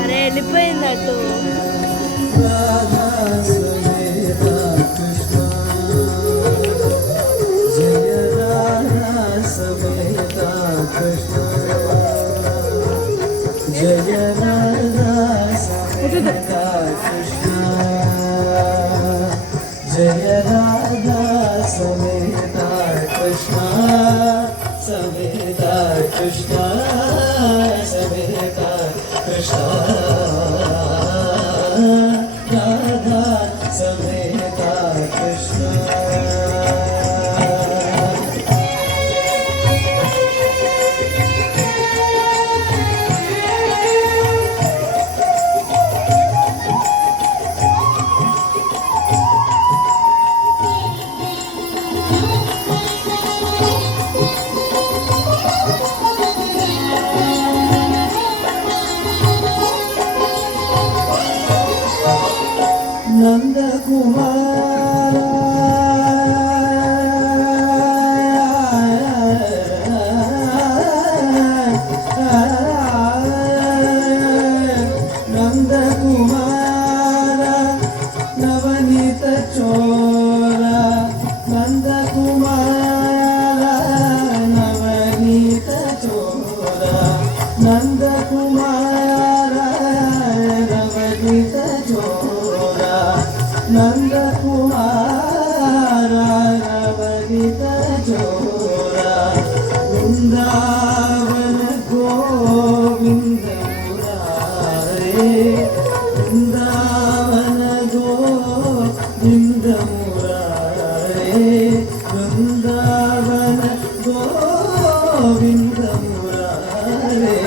అరే వెళ్ళిపోయింది అటు. జయ రాధా సమేత కృష్ణ జయ రాధా సమేత కృష్ణ సమేత కృష్ణ సమేత కృష్ణ రాధా సమేత కృష్ణ నంద కుమార నంద కుమార నవనీత చోర నంద కుమార నవనీత చోర నంద కుమార నవనీత చోర నంద కుమార నవనీత చోర వృందావన గోవింద మురారే వృందావన గోవింద మురారే వృందావన గోవింద మురారే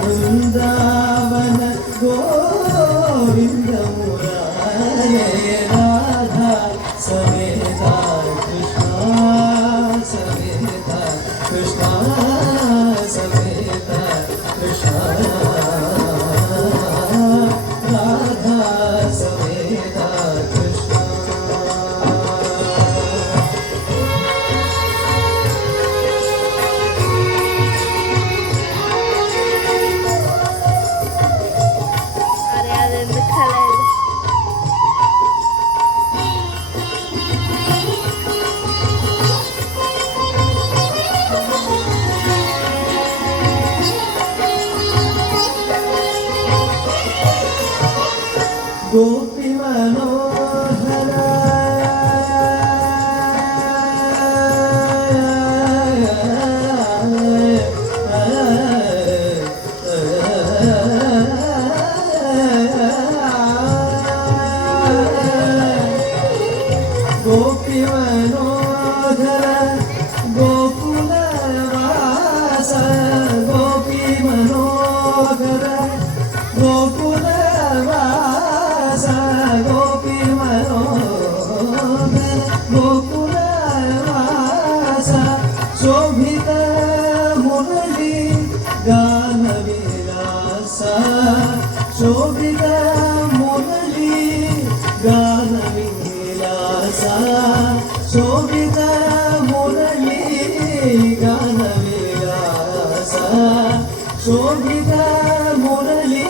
వృందావన గోవింద మురారే రాధా సమేత కృష్ణ సమేత కృష్ణ సమేత కృష్ణ రాధా సమేత కృష్ణ అరే అది ఎందుకు కలదు. గోపి మనోహర గోపి మనోహర గోకుల వాస గోపి మనోహర గోకుల వాస గోపి మనోహర గోకుల వాస శోభిత మురళి గాన విలాస శోభిత మురళి గాన విలాస శోభిత మురళి గాన విలాస శోభిత మురళి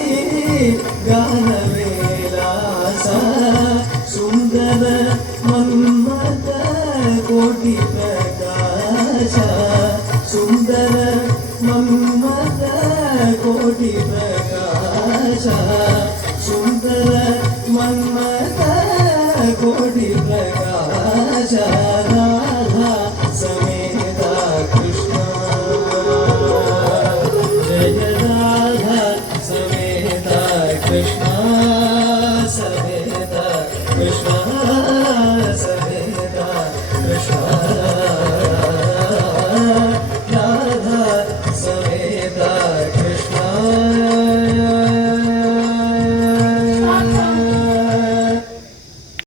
గాన విలాస సుందర మన్మత కోటి ప్రకాశ సుందర మన్మత కోటి ప్రకాశ సుందర మన్మత కోటి ప్రకాశ రాధా సమేత కృష్ణ జయ రాధా సమేత కృష్ణ